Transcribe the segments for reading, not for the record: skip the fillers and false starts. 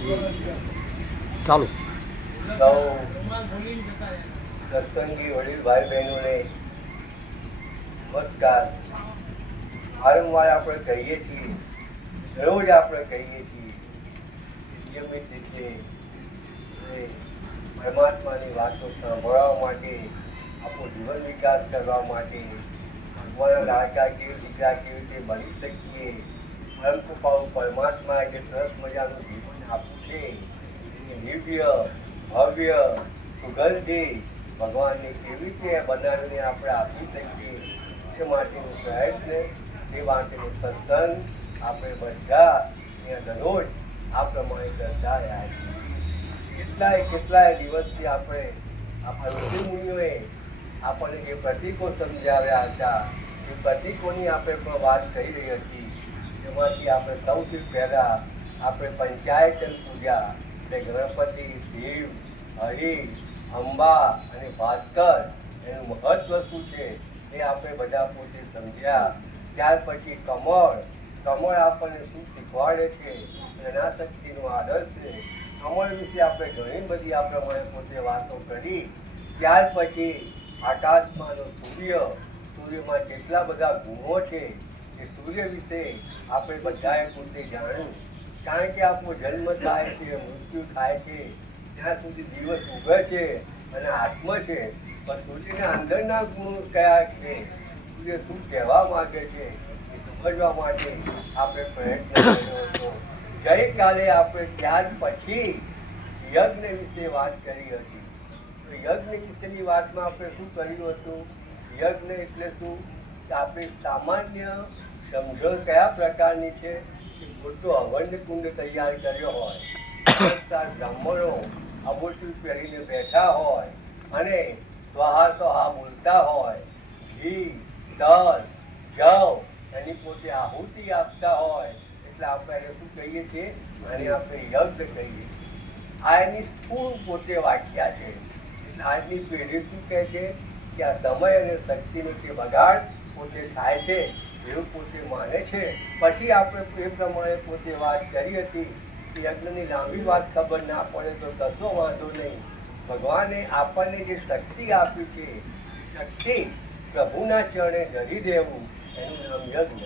ચાલો. સૌ સત્સંગી વડીલ ભાઈ બહેનોને નમસ્કાર. વારંવાર આપણે કહીએ છીએ, રોજ આપણે કહીએ છીએ, નિયમિત રીતે પરમાત્માની વાતો સાંભળવા માટે, આપણો જીવન વિકાસ કરવા માટે, ભગવાનના લાડકા કેવી દીકરા કેવી રીતે બની શકીએ, પરમ કૃપાળુ પરમાત્મા જે સરસ મજાનું જીવન આપ્યું છે, દિવ્ય ભવ્ય સુગંધી ભગવાનને કેવી રીતે બનાવીને આપણે આપી શકીએ તે માટેનું પ્રયત્ન, તે માટેનું સત્સંગ આપણે બધા દરરોજ આ પ્રમાણે કરતા રહ્યા છીએ. કેટલાય દિવસથી આપણે આપણા ઋષિમુનિઓએ આપણને જે પ્રતીકો સમજાવ્યા હતા એ પ્રતીકોની આપણે પણ વાત કરી રહી હતી. એમાંથી આપણે સૌથી પહેલાં આપણે પંચાયતન પૂજા એટલે ગણપતિ, શિવ, હરિ, અંબા અને ભાસ્કર એનું મહત્વ શું છે એ આપણે બધા પોતે સમજ્યા. ત્યાર પછી કમળ આપણને શું શીખવાડે છે, અનાશક્તિનો આદર્શ છે. કમળ વિશે આપણે ઘણી બધી આ પ્રમાણે પોતે વાતો કરી. ત્યાર પછી આકાશમાંનો સૂર્યમાં કેટલા બધા ગુણો છે એ સૂર્ય વિશે આપણે બધાએ પોતે જાણ્યું. કારણ કે આપણો જન્મ થાય છે, મૃત્યુ થાય છે, ત્યાં સુધી દિવસ ઉગે છે અને આત્મ છે, પણ સૂર્યના અંદરના ગુણો કયા છે, સૂર્ય શું કહેવા માંગે છે એ સમજવા માટે આપણે પ્રયત્ન કર્યો હતો. ગઈકાલે આપણે ત્યાર પછી યજ્ઞ વિશે વાત કરી હતી. તો યજ્ઞ વિશેની વાતમાં આપણે શું કર્યું હતું? યજ્ઞ એટલે શું? આપણે સામાન્ય સમજણ કયા પ્રકારની છે? મોટો હવન કુંડ તૈયાર કર્યો હોય, બ્રાહ્મણો આભૂષણ પહેરીને બેઠા હોય અને સ્વાહા બોલતા હોય, ઘી, તલ, જવ એની પોતે આહુતિ આપતા હોય, એટલે આપણે એને શું કહીએ છીએ? અને આપણે યજ્ઞ કહીએ છીએ. આ એની સ્થૂળ પોતે વાક્યા છે. એટલે આજની પેઢી શું કહે છે કે આ સમય અને શક્તિનો જે બગાડ પોતે થાય છે એવું પોતે માને છે. પછી આપણે એ પ્રમાણે પોતે વાત કરી હતી કે યજ્ઞની લાંબી વાત ખબર ના પડે તો કશો વાંધો નહીં. ભગવાને આપણને જે શક્તિ આપી છે, શક્તિ પ્રભુના ચરણે ધરી દેવું એનું નામ યજ્ઞ.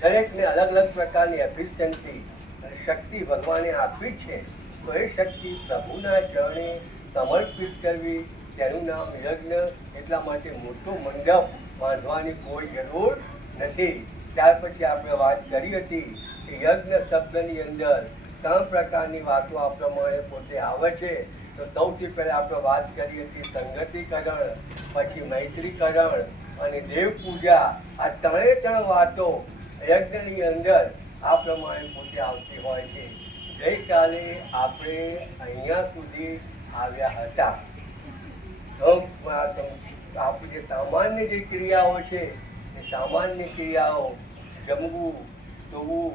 દરેકને અલગ અલગ પ્રકારની એફિશિયન્સી અને શક્તિ ભગવાને આપી છે, તો એ શક્તિ પ્રભુના ચરણે સમર્પિત કરવી તેનું નામ યજ્ઞ. એટલા માટે મોટો મંડપ બાંધવાની કોઈ જરૂર નથી. ત્યાર પછી આપણે વાત કરી હતી કે યજ્ઞ શબ્દની અંદર 3 પ્રકારની વાતો આ પ્રમાણે પોતે આવે છે. તો સૌથી પહેલા આપણે વાત કરી હતી સંગતિકરણ, પછી મૈત્રીકરણ અને દેવ પૂજા. આ 3 વાતો યજ્ઞની અંદર આ પ્રમાણે પોતે આવતી હોય છે. ગઈકાલે આપણે અહીંયા સુધી આવ્યા હતા. આપણી જે સામાન્ય જે ક્રિયાઓ છે એ સામાન્ય ક્રિયાઓ, જમવું, સૂવું,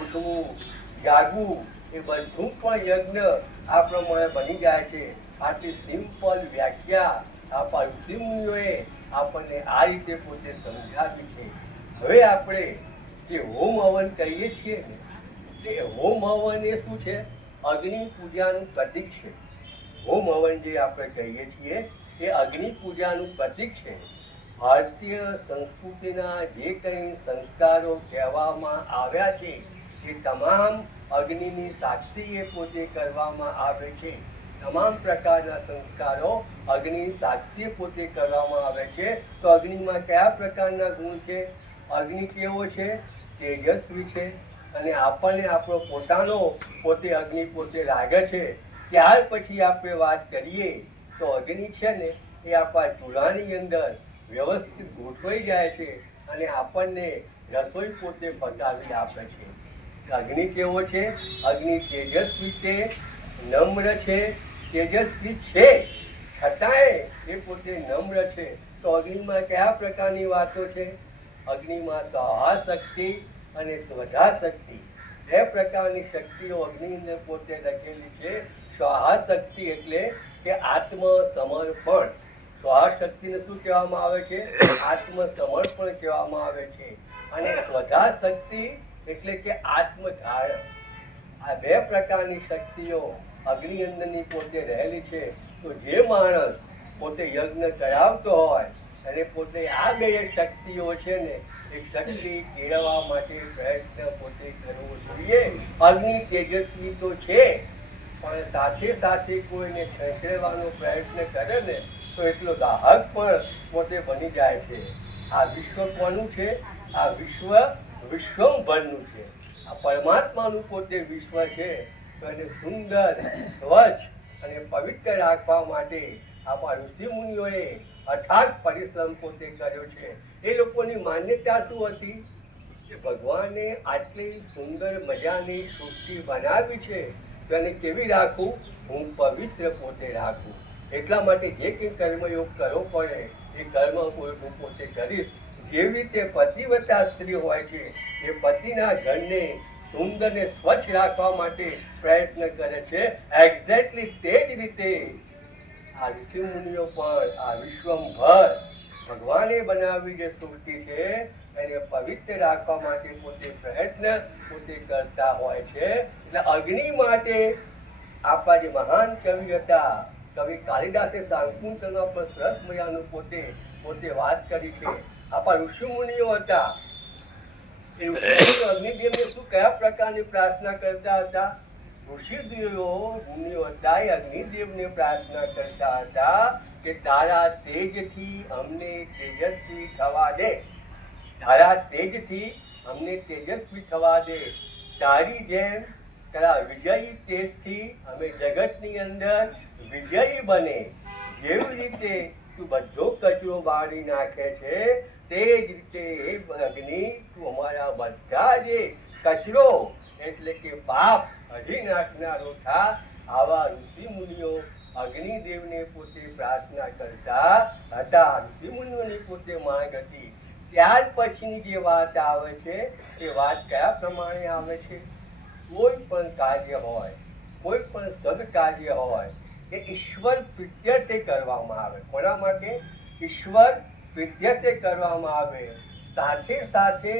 ઉઠવું, જાગવું, એ બધું પણ યજ્ઞ આ પ્રમાણે બની જાય છે. આટલી સિમ્પલ વ્યાખ્યા આપણા ઋષિમુનિઓએ આપણને આ રીતે પોતે સમજાવી છે. હવે આપણે જે હોમ હવન કહીએ છીએ ને, એ હોમ હવન એ શું છે? અગ્નિ પૂજાનું પ્રતીક છે. હોમ હવન જે આપણે કહીએ છીએ એ અગ્નિ પૂજાનું પ્રતીક છે. ભારતીય સંસ્કૃતિના જે કંઈ સંસ્કારો કહેવામાં આવ્યા છે એ તમામ અગ્નિની સાક્ષીએ પોતે કરવામાં આવે છે. તમામ પ્રકારના સંસ્કારો અગ્નિ સાક્ષીએ પોતે કરવામાં આવે છે. તો અગ્નિમાં કયા પ્રકારના ગુણ છે? અગ્નિ કેવો છે? તેજસ્વી છે. અને આપણને આપણો પોતાનો પોતે અગ્નિ પોતે લાગે છે. ત્યાર પછી આપણે વાત કરીએ તો અગ્નિ છે ને એ આપણા ચૂલાની અંદર વ્યવસ્થિત ગોઠવાઈ જાય છે અને આપણને રસોઈ પોતે પકાવી આપે છે. અગ્નિ કેવો છે? અગ્નિ તેજસ્વી છે, નમ્ર છે, તેજસ્વી છે, છતાંય એ પોતે નમ્ર છે. તો અગ્નિમાં કયા પ્રકારની વાતો છે? અગ્નિમાં સ્વાહા શક્તિ અને સ્વધા શક્તિ, 2 પ્રકારની શક્તિઓ અગ્નિની અંદર પોતે લખેલી છે. સ્વાહા શક્તિ એટલે કે આત્મસમર્પણ. સ્વાહા શક્તિને શું કહેવામાં આવે છે? આત્મસમર્પણ કહેવામાં આવે છે. અને સ્વધા શક્તિ એટલે કે આત્મધારણ. આ બે પ્રકારની શક્તિઓ અગ્નિ અંદરની પોતે રહેલી છે. તો જે માણસ પોતે યજ્ઞ કરાવતો હોય અને પોતે આ બે શક્તિઓ છે ને એ શક્તિ કેળવવા માટે પ્રયત્ન પોતે કરવો જોઈએ. અગ્નિ તેજસ્વી તો છે, પણ સાથે સાથે કોઈને ખસેડવાનો પ્રયત્ન કરે ને તો એટલો દાહક પણ પોતે બની જાય છે. આ વિશ્વ કોનું છે? આ વિશ્વ વિશ્વભરનું છે. આ પરમાત્માનું પોતે વિશ્વ છે. તો એને સુંદર, સ્વચ્છ અને પવિત્ર રાખવા માટે આપણા ઋષિમુનિઓએ અથાગ પરિશ્રમ પોતે કર્યો છે. એ લોકોની માન્યતા શું હતી કે ભગવાને આટલી સુંદર મજાની સૃષ્ટિ બનાવી છે તો એને કેવી રાખવું? હું પવિત્ર પોતે રાખું. એટલા માટે જે કંઈ કર્મયોગ કરવો પડે એ કર્મ હું પોતે કરીશ. જેવી રીતે પતિવ્રતા સ્ત્રી હોય છે એ પતિના ઘરને સુંદર ને સ્વચ્છ રાખવા માટે પ્રયત્ન કરે છે, એક્ઝેક્ટલી તે જ રીતે આ ઋષિમુનિઓ પણ આ વિશ્વભર ભગવાને બનાવી જે સૃષ્ટિ છે એને પવિત્ર રાખવા માટે પોતે પ્રયત્ન પોતે કરતા હોય છે. એટલે અગ્નિ માટે આપણા જે મહાન કવિ હતા, કવિ કાલિદાસે શાંકુતલમાં પણ સરસ મજાનું પોતે વાત કરી છે. આપણા ઋષિમુનિઓ હતા એ ઋષિમુનિઓ અગ્નિદેવને શું કયા પ્રકારની પ્રાર્થના કરતા હતા? મુનિઓ હતા એ અગ્નિદેવને પ્રાર્થના કરતા હતા કે તારા તેજથી અમને તેજસ્વી થવા દે, તારા તેજથી અમને તેજસ્વી થવા દે. તારી જેમ તારા વિજયી તેજથી અમે જગતની અંદર વિજયી બને. જેવી રીતે તું બધો કચરો બાળી નાખે છે તે જ રીતે એ અગ્નિ તું અમારા બધા જે કચરો એટલે કે પાપ હજી નાખનારો થા. આવા ઋષિ મુનિઓ અગ્નિદેવને પોતે પ્રાર્થના કરતા હતા. ઋષિ મુનિઓની પોતે માંગ હતી. ત્યાર પછીની જે વાત આવે છે એ વાત કયા પ્રમાણે આવે છે? કોઈ પણ કાર્ય હોય, કોઈ પણ સદકાર્ય હોય એ ઈશ્વર પ્રીત્યર્થે કરવામાં આવે. કોના માટે? ઈશ્વર પ્રીત્યર્થે કરવામાં આવે. સાથે સાથે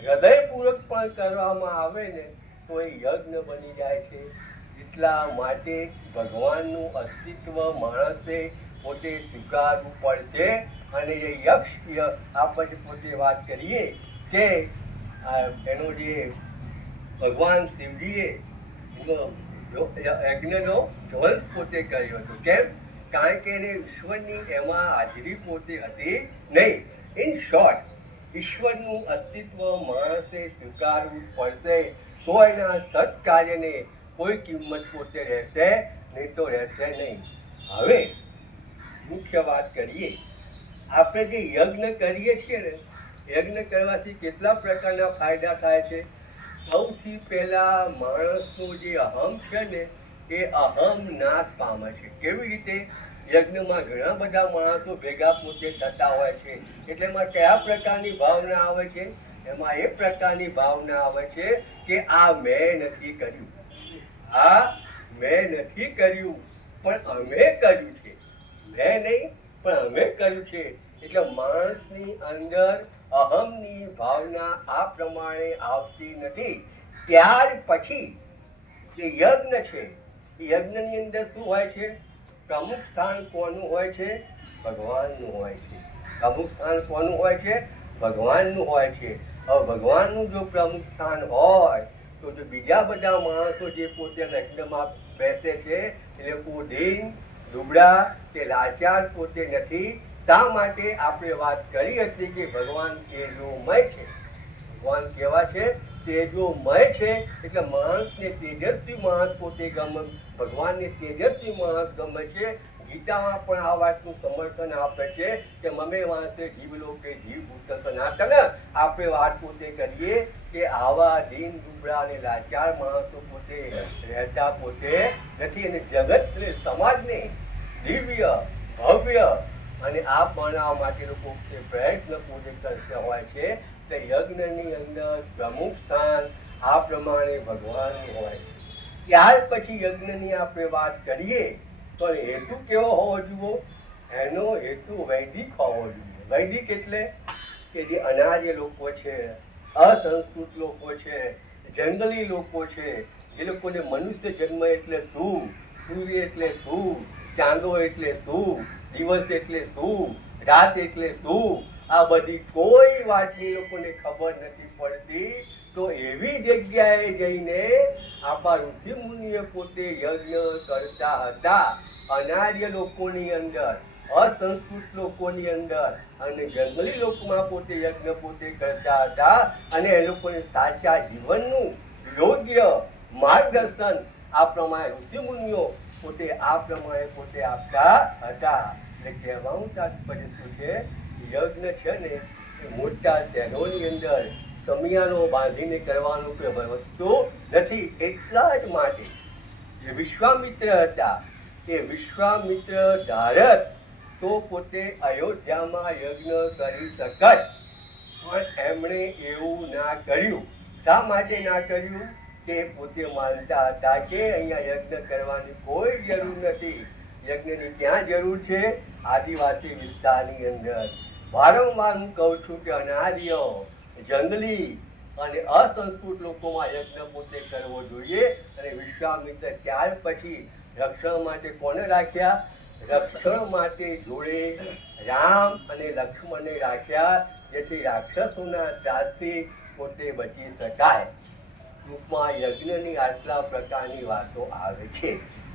હૃદયપૂર્વક પણ કરવામાં આવે ને તો એ યજ્ઞ બની જાય છે. એટલા માટે ભગવાનનું અસ્તિત્વ માણસે પોતે સ્વીકારવું પડશે. અને એ યક્ષ આપણે પોતે વાત કરીએ કે એનો જે ભગવાન શિવજીએ યજ્ઞનો ધ્વંસ પોતે કર્યો હતો. કેમ? કારણ કે એને ઈશ્વરની એમાં હાજરી પોતે હતી નહીં. ઇન શોર્ટ, ઈશ્વરનું અસ્તિત્વ માણસે સ્વીકારવું પડશે તો એના સત્કાર્યને કોઈ કિંમત પોતે રહેશે, નહીં તો રહેશે નહીં. હવે મુખ્ય વાત કરીએ. આપણે જે યજ્ઞ કરીએ છીએ ને, યજ્ઞ કરવાથી કેટલા પ્રકારના ફાયદા થાય છે? સૌથી પહેલા માણસનો જે અહમ છે ને એ અહમ નાશ પામે છે. કેવી રીતે? યજ્ઞમાં ઘણા બધા માણસો ભેગા પોતે થતા હોય છે. એટલે એમાં કયા પ્રકારની ભાવના આવે છે? એમાં એ પ્રકારની ભાવના આવે છે કે આ મેં નથી કર્યું, આ મેં નથી કર્યું પણ અમે કર્યું છે. મેં નહીં પણ અમે કર્યું છે. એટલે માણસની અંદર અહમની ભાવના આ પ્રમાણે આવતી નથી. ત્યાર પછી જે યજ્ઞ છે એ યજ્ઞની અંદર શું હોય છે? પ્રમુખ સ્થાન કોનું હોય છે? ભગવાનનું હોય છે. પ્રમુખ સ્થાન કોનું હોય છે? ભગવાનનું હોય છે. હવે ભગવાનનું જો પ્રમુખ સ્થાન હોય તો જો બીજા બધા માણસો જે પોતે યજ્ઞમાં બેસે છે એ લોકો દીન, દુબળા કે લાચાર પોતે નથી. શા માટે? આપણે વાત કરી હતી કે ભગવાન તેજોમય છે. ભગવાન કેવા છે? તેજોમય છે. એટલે માણસને તેજસ્વી માણસ પોતે ગમે. ભગવાનને તેજસ્વી માણસ ગમે છે. ગીતામાં પણ આ વાતનું સમર્થન આપે છે કે મમે વાંસે જીવલો કે જીવ ભૂત સનાતન. આપણે વાત પોતે કરીએ કે આવા દીન, દુબળા અને લાચાર માણસો પોતે રહેતા પોતે નથી. અને જગત સમાજને દિવ્ય, ભવ્ય અને આ બનાવવા માટે લોકો પ્રયત્ન પોતે કરતા હોય છે. તો યજ્ઞની અંદર પ્રમુખ સ્થાન આ પ્રમાણે ભગવાનનું હોય છે. ત્યાર પછી યજ્ઞની આપણે વાત કરીએ તો હેતુ કેવો હોવો જોઈએ? એનો હેતુ વૈદિક હોવો જોઈએ. વૈદિક એટલે કે જે અનાર્ય લોકો છે, અસંસ્કૃત લોકો છે, જંગલી લોકો છે, એ લોકોને મનુષ્ય જન્મ એટલે શું, સૂર્ય એટલે શું, ચાંદો એટલે શું, દિવસ એટલે શું, રાત એટલે શું, આ બધી કોઈ વાતની લોકોને ખબર નથી પડતી. તો એવી જગ્યાએ જઈને આપણા ઋષિ મુનિએ પોતે યજ્ઞ કરતા હતા, અનાર્ય લોકોની અંદર, અસંસ્કૃત લોકોની અંદર અને જંગલી લોકોમાં પોતે યજ્ઞ પોતે કરતા હતા. અને એ લોકોને સાચા જીવનનું યોગ્ય માર્ગદર્શન આ પ્રમાણે ઋષિ મુનિઓ પોતે આ પ્રમાણે પોતે આપતા હતા. એટલે કહેવાનું તાત્પર્ય શું છે, યજ્ઞ છે ને એ મોટા શહેરોની અંદર સમિયાનો બાંધીને કરવાનું કોઈ વસ્તુ નથી. એટલા જ માટે જે વિશ્વામિત્ર હતા એ વિશ્વામિત્ર ધારક તો પોતે અયોધ્યામાં યજ્ઞ કરી શકત, પણ એમણે એવું ના કર્યું. શા માટે ના કર્યું? કે પોતે માનતા હતા કે અહીંયા યજ્ઞ કરવાની કોઈ જરૂર નથી. યજ્ઞની ક્યાં જરૂર છે? આદિવાસી વિસ્તારની અંદર. વારંવાર હું કહું છું કે અનાર્ય, જંગલી અને અસંસ્કૃત લોકોમાં યજ્ઞ પોતે કરવો જોઈએ. અને વિશ્વામિત્ર ત્યાર પછી રક્ષણ માટે કોને રાખ્યા? રક્ષણ માટે જોડે રામ અને લક્ષ્મણને રાખ્યા, જેથી રાક્ષસોના ત્રાસથી પોતે બચી શકાય. ટૂંકમાં યજ્ઞની આટલા પ્રકારની વાતો આવે છે.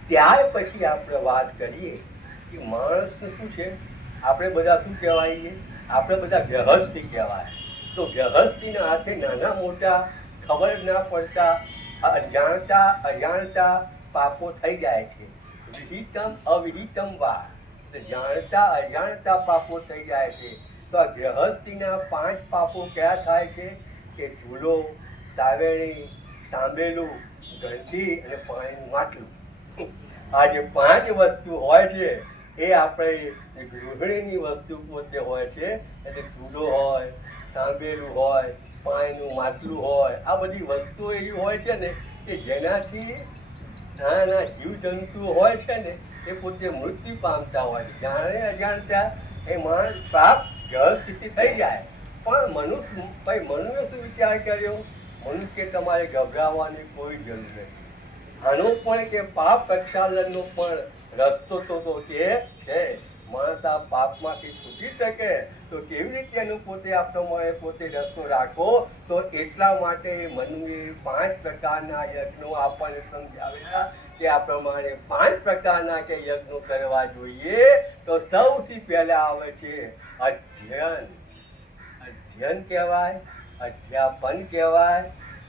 ત્યાર પછી આપણે વાત કરીએ કે માણસનું શું છે. આપણે બધા શું કહેવાય? આપણે બધા ગૃહસ્થી કહેવાય. તો ગૃહસ્થીના હાથે નાના મોટા ખબર ના પડતા અજાણતા પાપો થઈ જાય છે. વિહિતમ અવિહિતમ વા, જાણતા અજાણતા પાપો થઈ જાય છે. તો આ ગૃહસ્થીના 5 પાપો કયા થાય છે? કે ચૂલો, સાવેણી, સાંભેલું, ગંઠી અને પાણીનું માટલું. આ જે 5 વસ્તુ હોય છે એ આપણે ગૃહિણીની વસ્તુ પોતે હોય છે. એટલે ચૂલો હોય, સાંભેલું હોય, પાણીનું માટલું હોય, આ બધી વસ્તુઓ એવી હોય છે ને કે જેનાથી નાના જીવજંતુ હોય છે ને એ પોતે મૃત્યુ પામતા હોય છે. જાણે અજાણતા એ માણસ પ્રાપ્ત ગ્રહ સ્થિતિ થઈ જાય. પણ મનુએ શું વિચાર કર્યો? મનુ કે તમારે ગભરાવાની કોઈ જરૂર નથી. આનો પણ કે પાપ પ્રક્ષાલનનો પણ રસ્તો તો છે. માણસ આ પાપમાંથી છૂટી શકે તો કેવી રીતે એનું પોતે પોતે રસ્તો રાખો? તો એટલા માટે મનુએ 5 પ્રકારના યજ્ઞો આપણને સમજાવ્યા કે આ પ્રમાણે 5 પ્રકારના કે યજ્ઞો કરવા જોઈએ. તો સૌથી પહેલા આવે છે અધ્યયન. અધ્યયન કહેવાય, અધ્યાપન કહેવાય,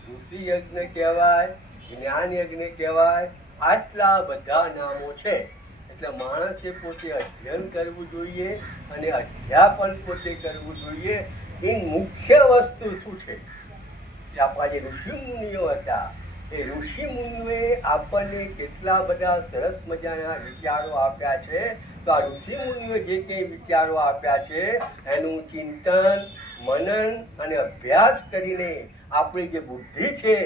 ઋષિ યજ્ઞ કહેવાય, જ્ઞાન યજ્ઞ કહેવાય. આટલા બધા નામો છે. એટલે માણસે પોતે અધ્યયન કરવું જોઈએ અને અધ્યાપન પોતે કરવું જોઈએ. એ મુખ્ય વસ્તુ શું છે? આપણા જે ઋષિ મુનિઓ હતા એ ઋષિ મુનિઓએ આપણને કેટલા બધા સરસ મજાના વિચારો આપ્યા છે. તો આ ઋષિ મુનિઓ જે કંઈ વિચારો આપ્યા છે એનું ચિંતન, મનન અને અભ્યાસ કરીને આપણી જે બુદ્ધિ છે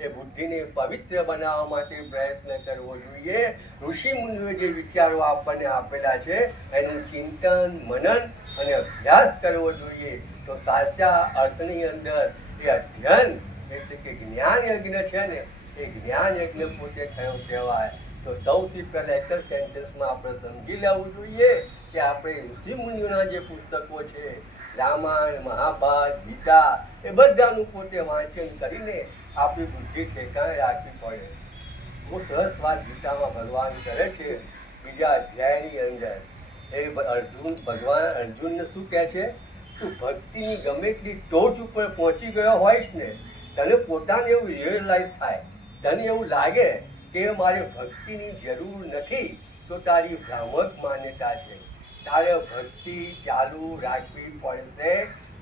એ બુદ્ધિને પવિત્ર બનાવવા માટે પ્રયત્ન કરવો જોઈએ. ઋષિ મુનિઓએ જે વિચારો આપણને આપેલા છે એનું ચિંતન, મનન અને અભ્યાસ કરવો જોઈએ. તો સાચા અર્થની અંદર એ અધ્યયન એટલે કે જ્ઞાન યજ્ઞ છે ને એ જ્ઞાન યજ્ઞ પોતે થયો કહેવાય. તો સૌથી પહેલા એક જ સેન્ટેન્સમાં આપણે સમજી લેવું જોઈએ કે આપણે ઋષિ મુનિઓના જે પુસ્તકો છે, રામાયણ, મહાભારત, ગીતા, એ બધાનું પોતે વાંચન કરીને આપણી બુદ્ધિ ઠેકાણે રાખવી પડે. બહુ સરસ વાત ગીતામાં ભગવાન કરે છે. બીજા અધ્યાયની અંદર ભગવાન અર્જુનને શું કહે છે? તું ભક્તિની ગમે એટલી ટોચ ઉપર પહોંચી ગયો હોઈશ ને, તને પોતાને એવું રિયલાઇઝ થાય, તને એવું લાગે કે મારે ભક્તિની જરૂર નથી, તો તારી ભ્રામક માન્યતા છે. તારે ભક્તિ ચાલુ રાખવી પડશે.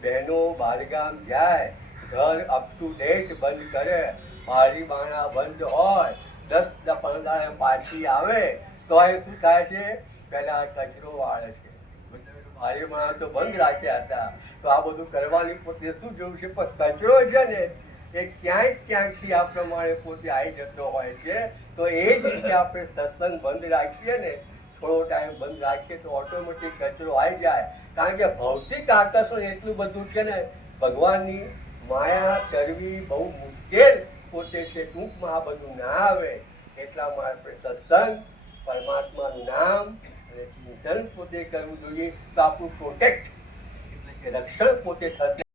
બહેનો બહારગામ જાય, ઘર અપ ટુ ડેટ બંધ કરે, બારી બાણા બંધ હોય, 10-15 પાછી આવે તો એ શું થાય છે? પહેલા કચરો વાળે છે. બારી બાણા તો બંધ રાખ્યા હતા. તો આ બધું કરવાની પોતે શું જોવું છે? પણ કચરો છે ને એ ક્યાંકથી આ પ્રમાણે પોતે આવી જતો હોય છે. તો એ જ રીતે આપણે સત્સંગ બંધ રાખીએ ને, થોડો ટાઈમ બંધ રાખીએ તો ઓટોમેટિક કચરો આવી જાય. કારણ કે ભૌતિક આકર્ષણ એટલું બધું છે ને, ભગવાનની માયા કરવી બહુ મુશ્કેલ પોતે છે ટૂંકમાં આ બધું ના આવે એટલા માટે સત્સંગ, પરમાત્માનું નામ અને ચિંતન પોતે કરવું જોઈએ તો આપણું પ્રોટેક્ટ એટલે કે રક્ષણ પોતે થશે.